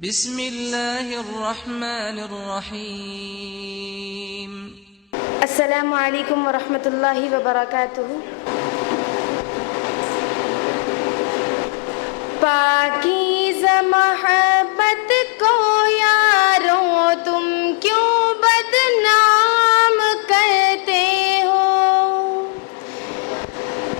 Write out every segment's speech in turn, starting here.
بسم اللہ الرحمن الرحیم۔ السلام علیکم ورحمۃ اللہ وبرکاتہ۔ پاکیزہ محبت کو یاروں تم کیوں بدنام کرتے ہو؟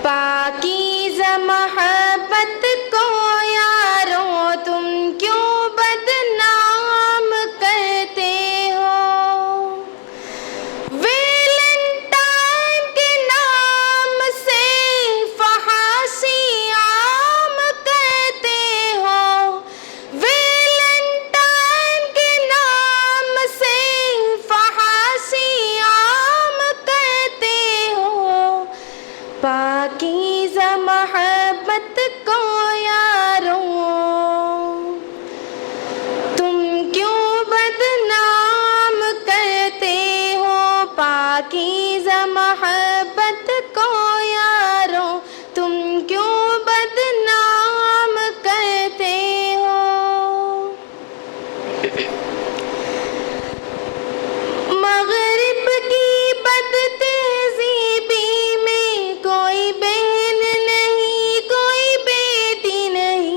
پاکیزہ محبت کو یاروں تم کیوں بدنام کرتے ہو؟ ویلنٹائن کے نام سے فحاشی عام کرتے ہو۔ ویلنٹائن کے نام سے فحاشی عام کرتے ہو۔ پاکیزہ محبت کو یاروں تم کیوں بدنام کرتے ہو؟ پاکیزہ محبت کو یاروں تم کیوں بدنام کرتے ہو؟ مغرب کی بد تہذیبی میں کوئی بہن نہیں، کوئی بیٹی نہیں۔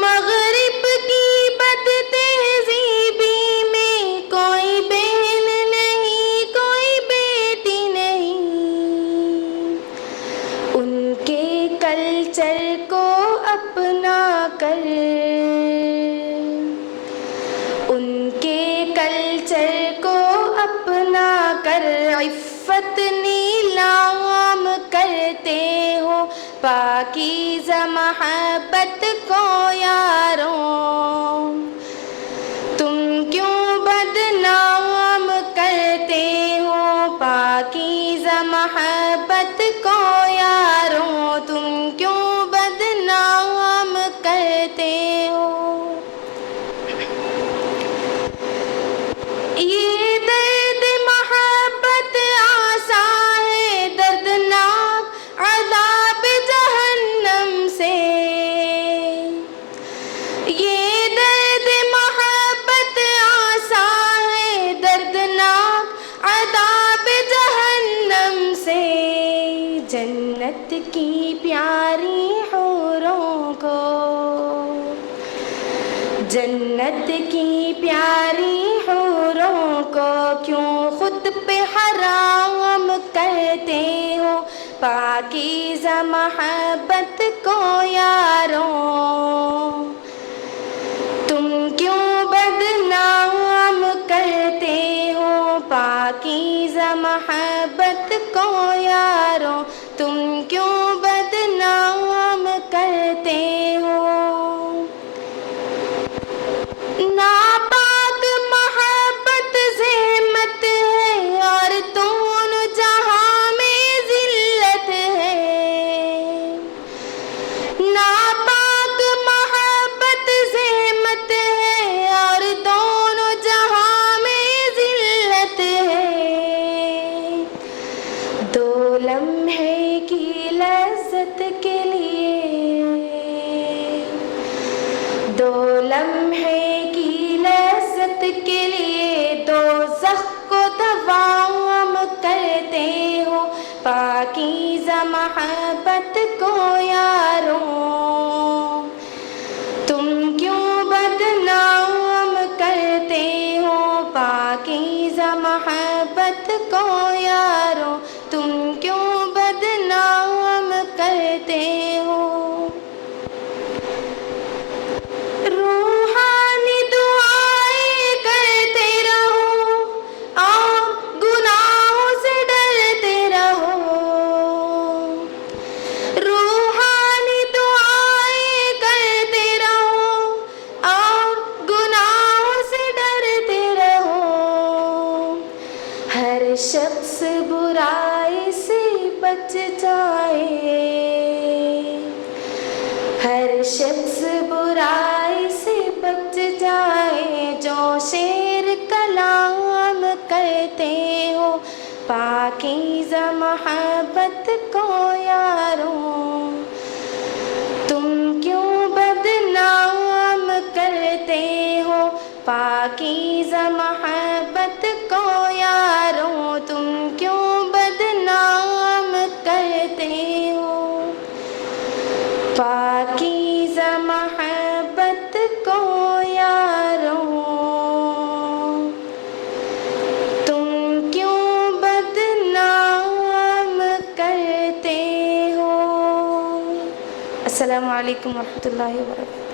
مغرب کی بد تہذیبی میں کوئی بہن نہیں، کوئی بیٹی نہیں۔ ان کے کلچر کو اپنا کر، ان کے کلچر کو اپنا کر عفت نیلام کرتے ہو۔ پاکیزہ محبت کو یاروں تم کیوں بدنام کرتے ہو؟ پاکیزہ محبت کو یاروں تم کیوں بدنام کرتے ہو؟ یہ درد محبت آسان ہے دردناک عذاب جہنم سے۔ یہ درد محبت آسان ہے دردناک عذاب جہنم سے۔ جنت کی پیاری حوروں کو، جنت کی پیاری حوروں کو کیوں خود پہ حرام کرتے ہو؟ پاکیزہ محبت کو یاروں تم کیوں بدنام کرتے ہو؟ پاکیزہ محبت کو یاروں تم کیوں بدنام کرتے ہو؟ ناپاک محبت زحمت ہے اور دونوں جہاں میں ذلت ہے۔ ناپاک محبت زحمت ہے اور دونوں جہاں میں ذلت ہے۔ دو لمحے کی لذت کے لیے، دو لمحے کی لذت کے لیے دوزخ کو دوام کرتے ہو۔ پاکیزہ محبت کو یاروں تم کیوں بدنام کرتے ہو؟ پاکیزہ محبت کو یاروں تم کیوں بدنام کرتے ہو؟ روحانی دعائیں کرتے رہو اور گناہوں سے ڈرتے رہو۔ روحانی دعائیں کرتے رہو اور گناہوں سے ڈرتے رہو۔ ہر شخص برائی سے بچ جائے، ہر شخص برائی سے بچ جائے جو شعر کلام کرتے ہو۔ پاکیزہ محبت کو یاروں تم کیوں السلام علیکم ورحمۃ اللہ وبرکاتہ.